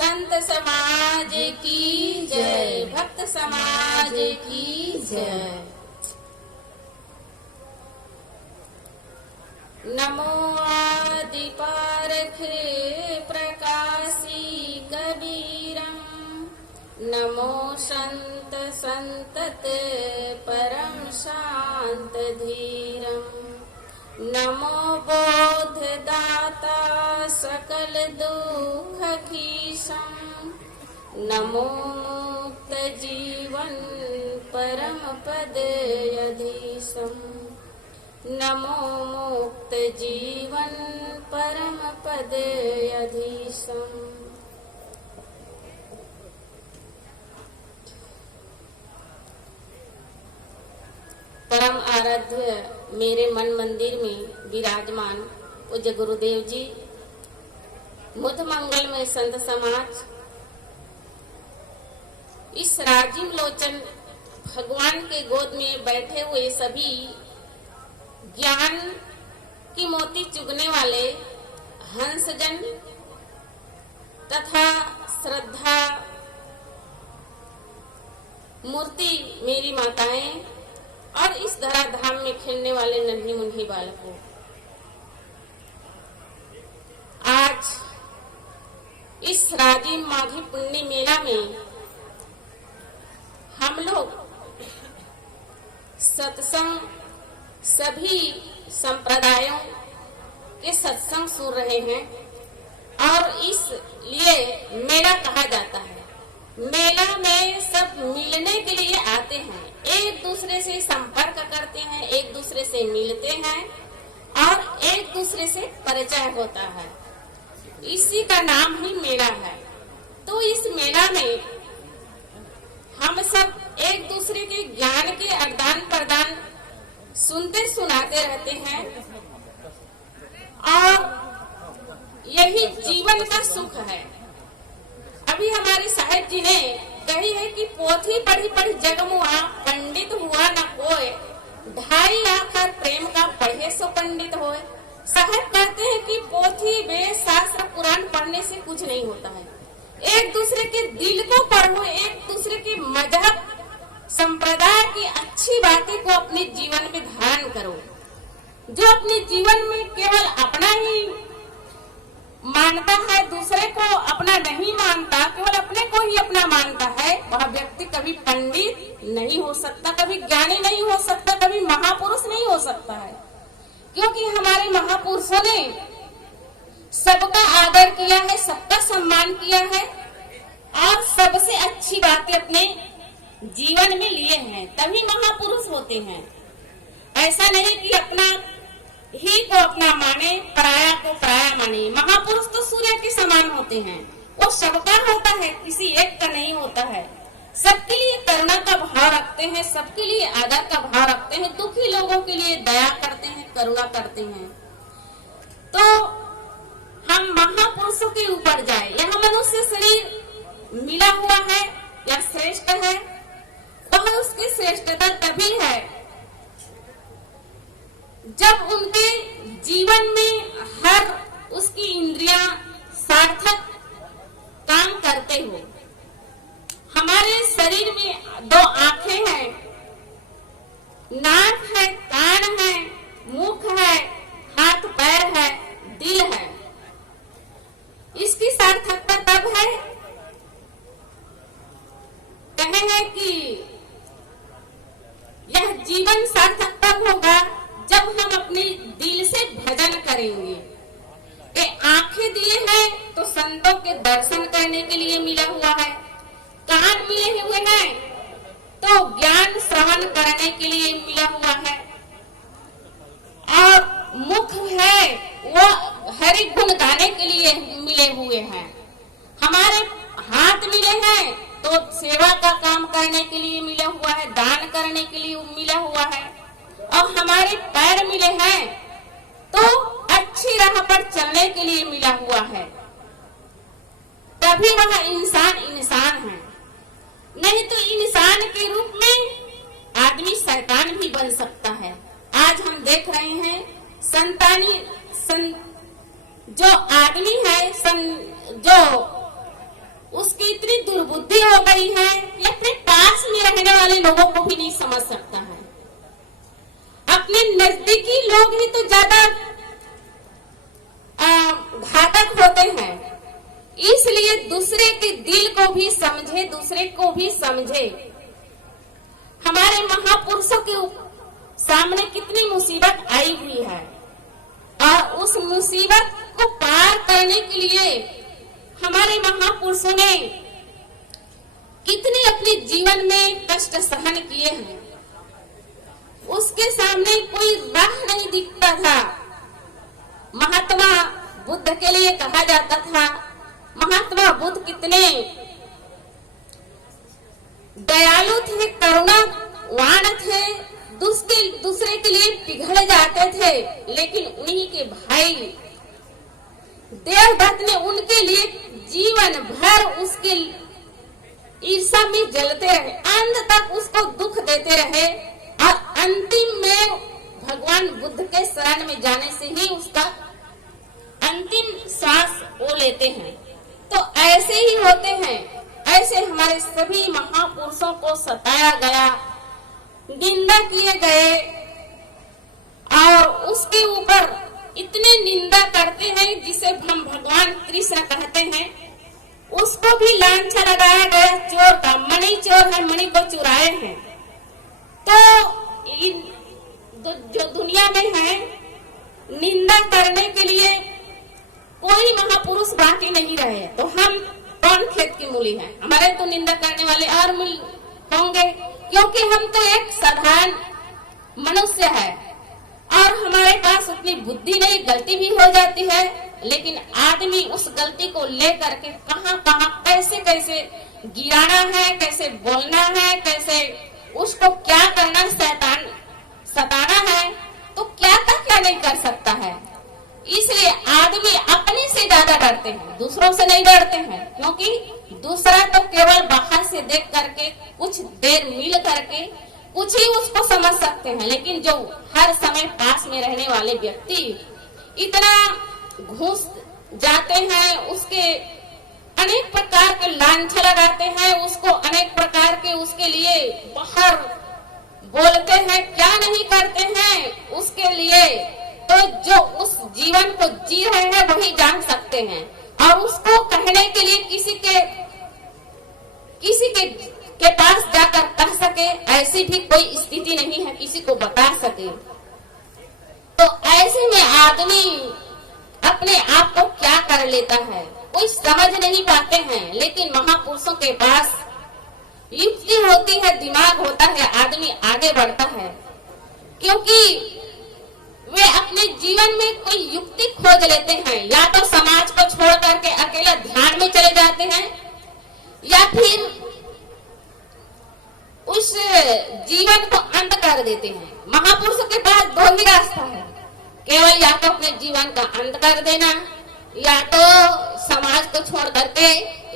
संत समाज की जय, भक्त समाज की जय। नमो आदि पारख प्रकाशी कबीरम, नमो संत संतत परम शांत धीरम, नमो बोध दाता सकल दुख खीसम, नमो मुक्त जीवन परम पद यधीशम, नमो मुक्त जीवन परम पद यधीशम। परम आराध्य मेरे मन मंदिर में विराजमान पूज्य गुरुदेव जी, मुद मंगल में संत समाज, इस राजीव लोचन भगवान के गोद में बैठे हुए सभी ज्ञान की मोती चुगने वाले हंसजन तथा श्रद्धा मूर्ति मेरी माताएं और इस धराधाम में खेलने वाले नन्ही मुन्ही बालकों, आज इस राजीव माघी पुण्य मेला में हम लोग सत्संग, सभी संप्रदायों के सत्संग सुन रहे हैं और इसलिए मेला कहा जाता है। मेला में सब मिलने के लिए आते हैं, एक दूसरे से संपर्क करते हैं, एक दूसरे से मिलते हैं और एक दूसरे से परिचय होता है। इसी का नाम ही मेला है। तो इस मेला में हम सब एक दूसरे के ज्ञान के आदान प्रदान सुनते सुनाते रहते हैं और यही जीवन का सुख है। अभी हमारे साहिब जी ने कही है कि पोथी पढ़ी पढ़ी जगमुआ, पंडित हुआ न कोय, 2.5 आखर प्रेम का पढ़े सो पंडित होए। साहिब कहते हैं कि पोथी वेद शास्त्र पुराण पढ़ने से कुछ नहीं होता है। एक दूसरे के दिल को पढ़ो, एक दूसरे के मजहब संप्रदाय की अच्छी बातें को अपने जीवन में धारण करो। जो अपने जीवन में केवल अपना ही मानता है, दूसरे को अपना नहीं मानता, केवल अपने को ही अपना मानता है, वह व्यक्ति कभी पंडित नहीं हो सकता, कभी ज्ञानी नहीं हो सकता, कभी महापुरुष नहीं हो सकता है। क्योंकि हमारे महापुरुषों ने सबका आदर किया है, सबका सम्मान किया है और सबसे अच्छी बातें अपने जीवन में लिए हैं, तभी महापुरुष होते हैं। ऐसा नहीं कि अपना ही को अपना माने, पराया को पराया माने। महापुरुष तो सूर्य के समान होते हैं, वो सबका होता है, किसी एक का नहीं होता है। सबके लिए करुणा का भाव रखते हैं, सबके लिए आदर का भाव रखते हैं, दुखी लोगों के लिए दया करते हैं, करुणा करते हैं। तो हम महापुरुषों के ऊपर जाए। यह मनुष्य शरीर मिला हुआ है या श्रेष्ठ है, वह उसकी श्रेष्ठता तभी है जब उनके जीवन में हर उसकी इंद्रियां सार्थक काम करते हो। हमारे शरीर में 2 आंखें हैं, नाक है, कान है, मुख है, हाथ पैर है, दिल है। इसकी सार्थकता तब है, कहेंगे कि यह जीवन सार्थक तब होगा जब हम अपने दिल से भजन करेंगे। ये आंखें दिए हैं तो संतों के दर्शन करने के लिए मिला हुआ है, कान मिले हुए हैं तो ज्ञान श्रवण करने के लिए मिला हुआ है और मुख है वो हरि गुण गाने के लिए मिले हुए हैं। हमारे हाथ मिले हैं तो सेवा का काम करने के लिए मिला हुआ है, दान करने के लिए मिला हुआ है और हमारे पैर मिले हैं तो अच्छी राह पर चलने के लिए मिला हुआ है। तभी वह इंसान है। नहीं तो इंसान के रूप में आदमी शैतान भी बन सकता है। आज हम देख रहे हैं जो आदमी है, जो गई है कि अपने पास में रहने वाले लोगों को भी नहीं समझ सकता है। अपने नजदीकी लोग ही तो ज्यादा घातक होते हैं। इसलिए दूसरे के दिल को भी समझे, दूसरे को भी समझे। हमारे महापुरुषों के सामने कितनी मुसीबत आई हुई है और उस मुसीबत को पार करने के लिए हमारे महापुरुषों ने कितने अपने जीवन में कष्ट सहन किए हैं। उसके सामने कोई राह नहीं दिखता था। महात्मा बुद्ध के लिए कहा जाता था, महात्मा बुद्ध कितने दयालु थे, करुणावान थे, दूसरे के लिए पिघल जाते थे। लेकिन उन्हीं के भाई देवदत्त ने उनके लिए जीवन भर उसके ईर्ष्या में जलते रहे, अंत तक उसको दुख देते रहे और अंतिम में भगवान बुद्ध के शरण में जाने से ही उसका अंतिम सांस वो लेते हैं। तो ऐसे ही होते हैं। ऐसे हमारे सभी महापुरुषों को सताया गया, निंदा किए गए और उसके ऊपर इतने निंदा करते हैं जिसे हम भगवान कृष्ण कहते हैं। उसको भी लांछा लगाया गया, चोर का, मणि चोर है, मणि को चुराए हैं। तो जो दुनिया में है, निंदा करने के लिए कोई महापुरुष बाकी नहीं रहे। तो हम कौन खेत की मूली है? हमारे तो निंदा करने वाले और होंगे, क्योंकि हम तो एक साधारण मनुष्य है और हमारे पास उतनी बुद्धि नहीं, गलती भी हो जाती है। लेकिन आदमी उस गलती को लेकर के कहां कहां कैसे कैसे गिराना है, कैसे बोलना है, कैसे उसको क्या करना, सताना है, तो क्या नहीं कर सकता है। इसलिए आदमी अपने से ज्यादा डरते हैं, दूसरों से नहीं डरते हैं। क्योंकि दूसरा तो केवल बाहर से देख करके, कुछ देर मिल करके कुछ ही उसको समझ सकते हैं। लेकिन जो हर समय पास में रहने वाले व्यक्ति इतना घुस जाते हैं, उसके अनेक प्रकार के लांछन लगाते हैं, उसको अनेक प्रकार के उसके लिए बाहर बोलते हैं, क्या नहीं करते हैं उसके लिए। तो जो उस जीवन को जी रहे हैं वही जान सकते हैं। और उसको कहने के लिए किसी के पास जाकर कह सके, ऐसी भी कोई स्थिति नहीं है, किसी को बता सके। तो ऐसे में आदमी अपने आप को क्या कर लेता है, कोई समझ नहीं पाते हैं। लेकिन महापुरुषों के पास युक्ति होती है, दिमाग होता है, आदमी आगे बढ़ता है। क्योंकि वे अपने जीवन में कोई युक्ति खोज लेते हैं। या तो समाज को छोड़ करके अकेला ध्यान में चले जाते हैं, या फिर उस जीवन को अंत कर देते हैं। महापुरुषों के पास दो ही रास्ता है, केवल या तो अपने जीवन का अंत कर देना, या तो समाज को छोड़ करके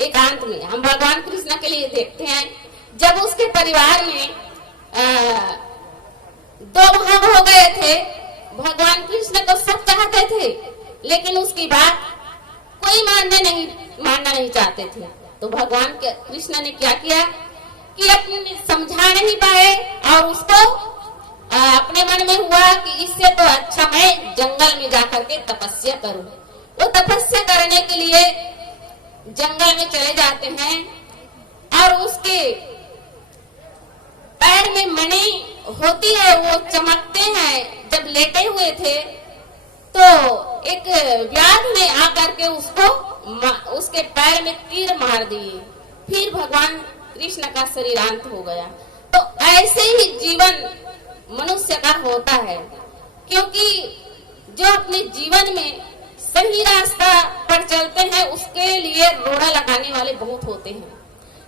एकांत में। हम भगवान कृष्ण के लिए देखते हैं, जब उसके परिवार में दो भाग हो गए थे, भगवान कृष्ण को सब चाहते थे, लेकिन उसकी बात कोई मानना नहीं चाहते थे। तो भगवान कृष्ण ने क्या किया कि अपने समझा नहीं पाए और उसको अपने मन में हुआ कि इससे तो अच्छा मैं जंगल में जाकर के तपस्या करूं। वो तपस्या करने के लिए जंगल में चले जाते हैं और उसके पैर में मणि होती है, वो चमकते हैं। जब लेटे हुए थे तो एक व्याध ने आकर के उसके पैर में तीर मार दिए। फिर भगवान कृष्ण का शरीरांत हो गया। तो ऐसे ही जीवन मनुष्य का होता है, क्योंकि जो अपने जीवन में सही रास्ता पर चलते हैं उसके लिए रोड़ा लगाने वाले बहुत होते हैं।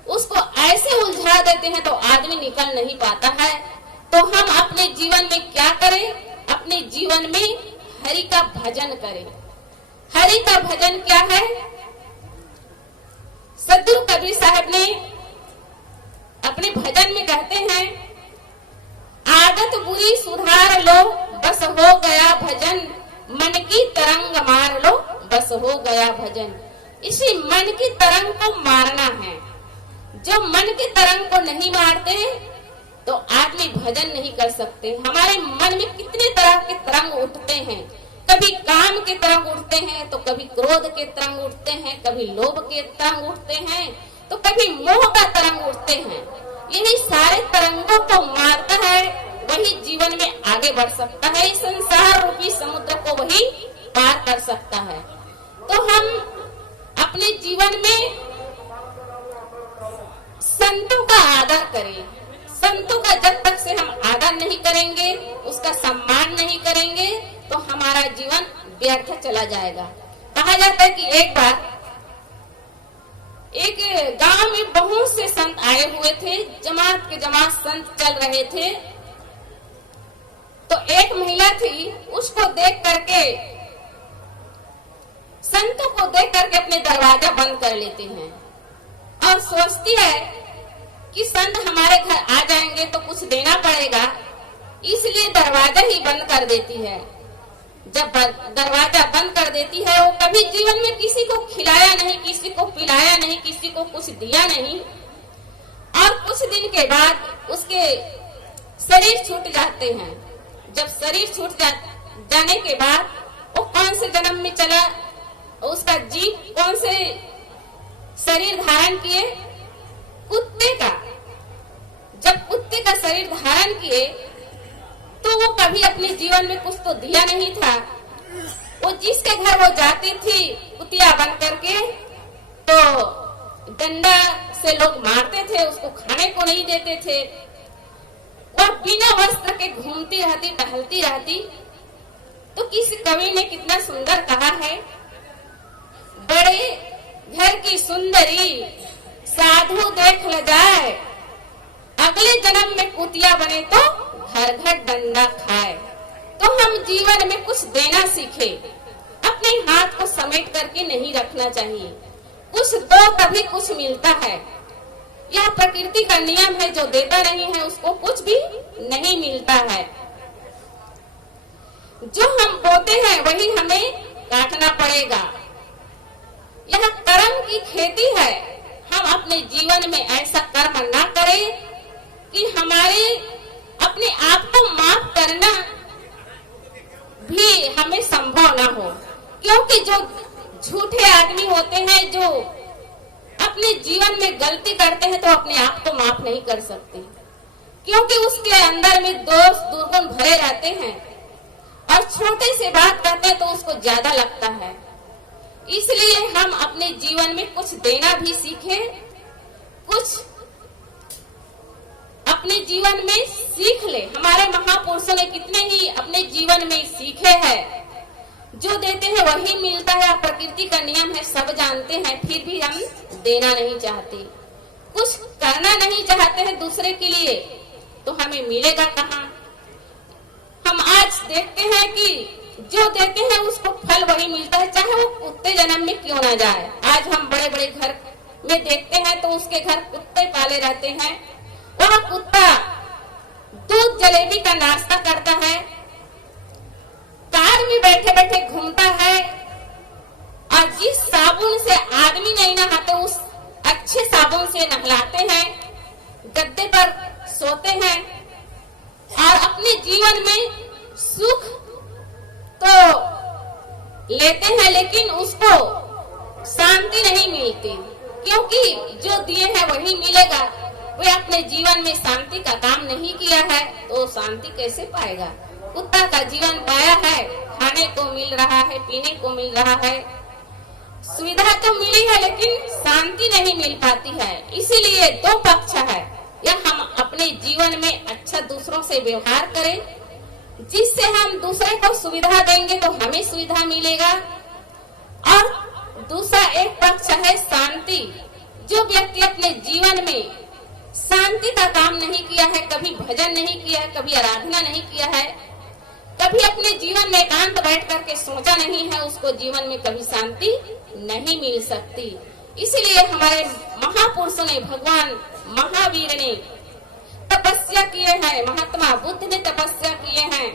उसको ऐसे उलझा देते हैं तो आदमी निकल नहीं पाता है। तो हम अपने जीवन में क्या करें? अपने जीवन में हरि का भजन करें। हरि का भजन क्या है? सद्गुरु कबीर साहब ने अपने भजन में कहते हैं, आदत बुरी सुधार लो बस हो गया भजन, मन की तरंग मार लो बस हो गया भजन। इसी मन की तरंग को मारना है। जो मन के तरंग को नहीं मारते तो आदमी भजन नहीं कर सकते। हमारे मन में कितने तरह के तरंग उठते हैं, कभी काम के तरंग उठते हैं, तो कभी क्रोध के तरंग उठते हैं, कभी लोभ के तरंग उठते हैं, तो कभी मोह का तरंग उठते हैं। यही सारे तरंगों को मारता है, वही जीवन में आगे बढ़ सकता है। इस संसार रूपी समुद्र को वही पार कर सकता है। तो हम अपने जीवन में संतों का आदर करें। संतों का जब तक से हम आदर नहीं करेंगे, उसका सम्मान नहीं करेंगे, तो हमारा जीवन व्यर्थ चला जाएगा। कहा जाता है कि एक बार एक गांव में बहुत से संत आए हुए थे, जमात के जमात संत चल रहे थे। तो एक महिला थी, उसको देख करके, संतों को देख करके अपने दरवाजा बंद कर लेते हैं और सोचती है कि संत हमारे घर आ जाएंगे तो कुछ देना पड़ेगा, इसलिए दरवाजा ही बंद कर देती है। जब दरवाजा बंद कर देती है, वो कभी जीवन में किसी को खिलाया नहीं, किसी को पिलाया नहीं, किसी को कुछ दिया नहीं, और कुछ दिन के बाद उसके शरीर छूट जाते हैं। जब शरीर छूट जाने के बाद वो कौन से जन्म में चला, उसका जीव कौन से शरीर धारण किए, कुत्ते का। जब कुत्ते का शरीर धारण किए तो वो कभी अपने जीवन में कुछ तो दिया नहीं था। वो जिसके घर वो जाती थी कुतिया बन करके, तो डंडा से लोग मारते थे, उसको खाने को नहीं देते थे। वह बिना वस्त्र के घूमती रहती, टहलती रहती। तो किसी कवि ने कितना सुंदर कहा है, बड़े घर की सुंदरी साधु देख ल जाए, अगले जन्म में कुतिया बने तो घर घर डंडा खाए। तो हम जीवन में कुछ देना सीखे, अपने हाथ को समेट करके नहीं रखना चाहिए। कुछ दो तभी कुछ मिलता है। यह प्रकृति का नियम है, जो देता नहीं है उसको कुछ भी नहीं मिलता है। जो हम बोते हैं वही हमें काटना पड़ेगा। यह कर्म की खेती है। हम अपने जीवन में ऐसा कर्म ना करें कि हमारे अपने आप को माफ करना भी हमें संभव ना हो। क्योंकि जो झूठे आदमी होते हैं, जो अपने जीवन में गलती करते हैं, तो अपने आप को माफ नहीं कर सकते, क्योंकि उसके अंदर में दोष दुर्गुण भरे रहते हैं, और छोटे से बात करते हैं तो उसको ज्यादा लगता है। इसलिए हम अपने जीवन में कुछ देना भी सीखें, कुछ अपने जीवन में सीख ले। हमारे महापुरुषों ने कितने ही अपने जीवन में सीखे हैं। जो देते हैं वही मिलता है, प्रकृति का नियम है, सब जानते हैं, फिर भी हम देना नहीं चाहते, कुछ करना नहीं चाहते हैं दूसरे के लिए, तो हमें मिलेगा कहाँ। हम आज देखते हैं कि जो देते हैं उसको फल वही मिलता है, चाहे वो कुत्ते जन्म में क्यों ना जाए। आज हम बड़े बड़े घर में देखते हैं तो उसके घर कुत्ते पाले रहते हैं। वह कुत्ता दूध जलेबी का नाश्ता करता है, कार में बैठे बैठे घूमता है, और जिस साबुन से आदमी नहीं नहाते उस अच्छे साबुन से नहलाते हैं, गद्दे पर सोते हैं, और अपने जीवन में सुख तो लेते हैं, लेकिन उसको शांति नहीं मिलती, क्योंकि जो दिए हैं वही मिलेगा। वे अपने जीवन में शांति का काम नहीं किया है, तो शांति कैसे पाएगा। कुत्ता का जीवन पाया है, खाने को मिल रहा है, पीने को मिल रहा है, सुविधा तो मिली है, लेकिन शांति नहीं मिल पाती है। इसीलिए दो पक्ष है। या हम अपने जीवन में अच्छा दूसरों से व्यवहार करें, जिससे हम दूसरे को सुविधा देंगे तो हमें सुविधा मिलेगा, और दूसरा एक पक्ष है शांति। जो व्यक्ति अपने जीवन में शांति का काम नहीं किया है, कभी भजन नहीं किया है, कभी आराधना नहीं किया है, कभी अपने जीवन में एकांत बैठ करके सोचा नहीं है, उसको जीवन में कभी शांति नहीं मिल सकती। इसलिए हमारे महापुरुषों ने, भगवान महावीर ने तपस्या किए हैं, महात्मा बुद्ध ने तपस्या किए हैं,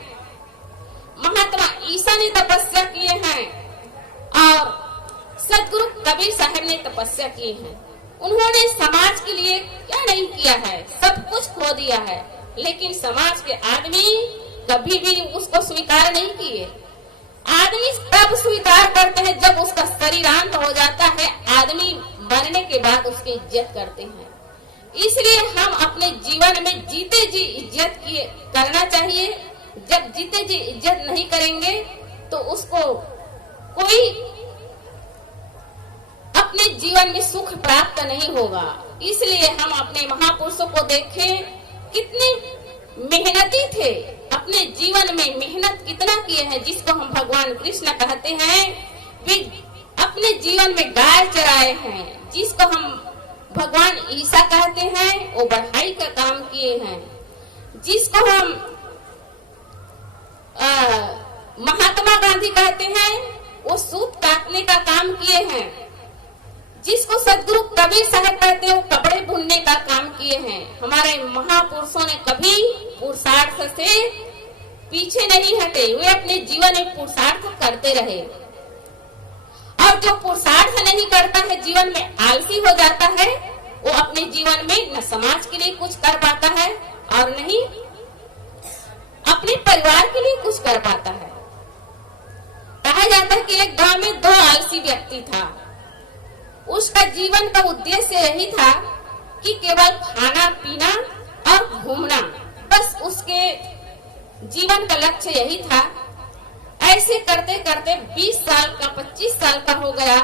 महात्मा ईसा ने तपस्या किए हैं, और सदगुरु कबीर साहब ने तपस्या की है। उन्होंने समाज के लिए क्या नहीं किया है, सब कुछ खो दिया है, लेकिन समाज के आदमी कभी भी उसको स्वीकार नहीं किए। आदमी तब स्वीकार करते हैं जब उसका शरीरांत हो जाता है, आदमी मरने के बाद उसकी इज्जत करते हैं। इसलिए हम अपने जीवन में जीते जी इज्जत करना चाहिए। जब जीते जी इज्जत नहीं करेंगे तो उसको कोई अपने जीवन में सुख प्राप्त नहीं होगा। इसलिए हम अपने महापुरुषों को देखें, कितने मेहनती थे, अपने जीवन में मेहनत कितना किए हैं, जिसको हम भगवान कृष्ण कहते हैं। वे अपने जीवन में गाय चराए हैं, जिसको हम भगवान ईसा कहते हैं, वो बढ़ाई का काम किए हैं। जिसको हम महात्मा गांधी कहते हैं, वो सूत काटने का काम किए हैं। जिसको सदगुरु कबीर साहब कहते हैं, वो कपड़े बुनने का काम किए हैं। हमारे महापुरुषों ने कभी पुरुषार्थ से पीछे नहीं हटे, वे अपने जीवन में पुरुषार्थ करते रहे। और जो पुरुषार्थ नहीं करता है, जीवन में आलसी हो जाता है, वो अपने जीवन में न समाज के लिए कुछ कर पाता है और नहीं अपने परिवार के लिए कुछ कर पाता है। कहा जाता है कि एक गांव में दो आलसी व्यक्ति था। उसका जीवन का उद्देश्य यही था कि केवल खाना पीना और घूमना, बस उसके जीवन का लक्ष्य यही था। ऐसे करते करते 20 साल का 25 साल का हो गया,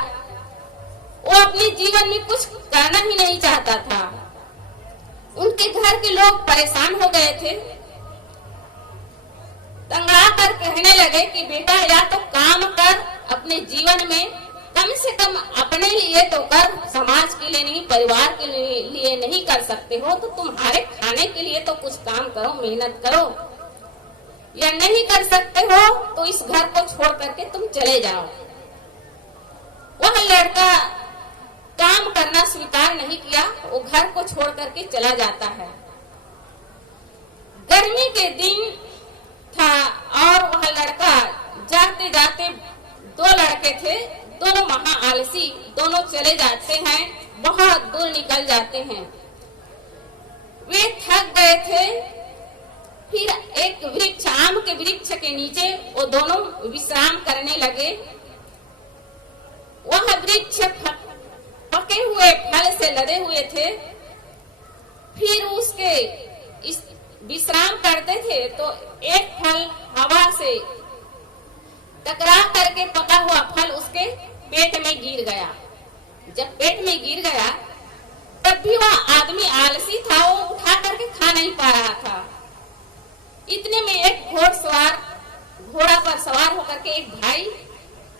वो अपने जीवन में कुछ करना ही नहीं चाहता था। उनके घर के लोग परेशान हो गए थे, तंगा कर कहने लगे कि बेटा या तो काम कर, अपने जीवन में कम से कम अपने लिए तो कर, समाज के लिए नहीं, परिवार के लिए नहीं कर सकते हो तो तुम्हारे खाने के लिए तो कुछ काम करो, मेहनत करो। या नहीं कर सकते हो तो इस घर को छोड़ करके तुम चले जाओ। वह लड़का काम करना स्वीकार नहीं किया, वो घर को छोड़ करके चला जाता है। गर्मी के दिन था और वह लड़का जाते जाते, दो लड़के थे, दोनों महा आलसी, दोनों चले जाते हैं, बहुत दूर निकल जाते हैं। वे थक गए थे, फिर एक वृक्ष, आम के वृक्ष के नीचे वो दोनों विश्राम करने लगे। वह वृक्ष पके हुए फल से लदे हुए थे। फिर उसके विश्राम करते थे तो एक फल हवा से टकरा करके पका हुआ फल उसके पेट में गिर गया। जब पेट में गिर गया तब भी वह आदमी आलसी था, वो उठा करके खा नहीं पा रहा था। इतने में एक घोड़ा पर सवार होकर के एक भाई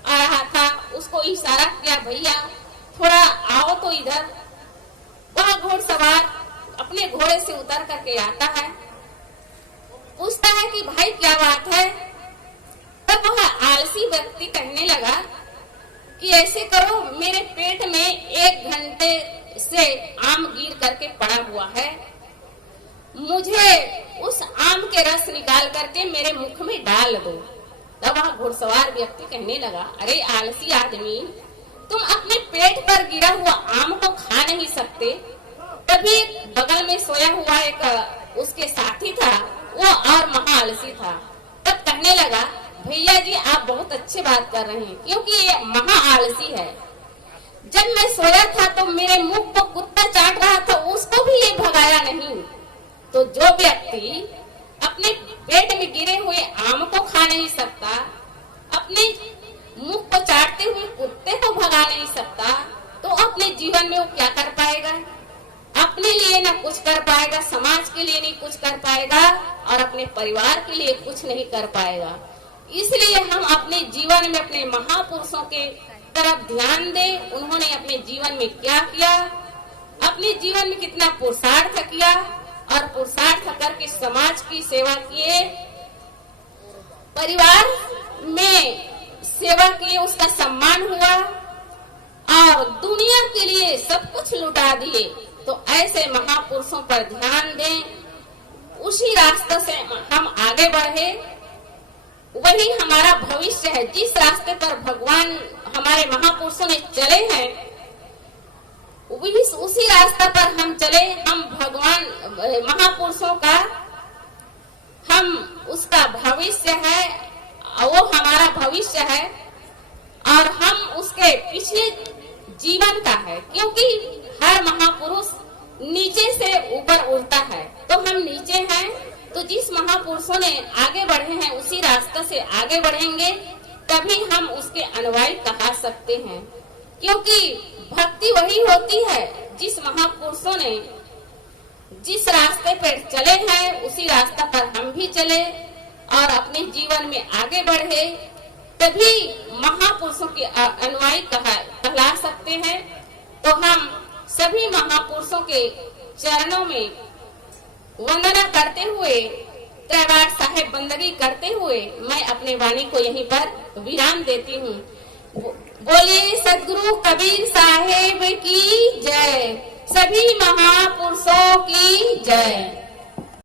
आ रहा था। उसको इशारा किया, भैया थोड़ा आओ तो इधर। वह घोड़सवार अपने घोड़े से उतर करके आता है, पूछता है कि भाई क्या बात है। तब वह आलसी व्यक्ति कहने लगा कि ऐसे करो, मेरे पेट में 1 घंटे से आम गिर करके पड़ा हुआ है, मुझे उस आम के रस निकाल करके मेरे मुख में डाल दो। तब वह घुड़सवार व्यक्ति कहने लगा, अरे आलसी आदमी, तुम अपने पेट पर गिरा हुआ आम को खा नहीं सकते। तभी बगल में सोया हुआ एक उसके साथी था, वो और महा आलसी था। तब कहने लगा, भैया जी आप बहुत अच्छी बात कर रहे हैं, क्योंकि ये महा आलसी है। जब मैं सोया था तो मेरे मुख को कुत्ता चाट रहा था, उसको भी ये भगाया नहीं। तो जो व्यक्ति अपने पेट में गिरे हुए आम को खा नहीं सकता, अपने मुख को चाटते हुए कुत्ते को भगा नहीं सकता, तो अपने जीवन में वो क्या कर पाएगा? अपने लिए ना कुछ कर पाएगा, समाज के लिए नहीं कुछ कर पाएगा और अपने परिवार के लिए कुछ नहीं कर पाएगा। इसलिए हम अपने जीवन में अपने महापुरुषों के तरफ ध्यान दें। उन्होंने अपने जीवन में क्या किया, अपने जीवन में कितना पुरुषार्थ किया और पुरुषार्थ करके समाज की सेवा किए, परिवार में सेवा किए, उसका सम्मान हुआ और दुनिया के लिए सब कुछ लुटा दिए। तो ऐसे महापुरुषों पर ध्यान दें, उसी रास्ते से हम आगे बढ़े, वही हमारा भविष्य है। जिस रास्ते पर भगवान हमारे महापुरुषों ने चले हैं उसी रास्ता पर हम चले। हम भगवान महापुरुषों का हम उसका भविष्य है, वो हमारा भविष्य है और हम उसके पिछले जीवन का है, क्योंकि हर महापुरुष नीचे से ऊपर उड़ता है, तो हम नीचे हैं। तो जिस महापुरुषों ने आगे बढ़े हैं उसी रास्ते से आगे बढ़ेंगे, तभी हम उसके अनुयायी कहा सकते हैं। क्योंकि भक्ति वही होती है जिस महापुरुषों ने जिस रास्ते पर चले हैं उसी रास्ता पर हम भी चले और अपने जीवन में आगे बढ़े, तभी महापुरुषों के अनुयायी कहला सकते हैं। तो हम सभी महापुरुषों के चरणों में वंदना करते हुए, त्रैवार साहेब बंदगी करते हुए मैं अपने वाणी को यहीं पर विराम देती हूँ। बोलिए सद्गुरु कबीर साहेब की जय, सभी महापुरुषों की जय।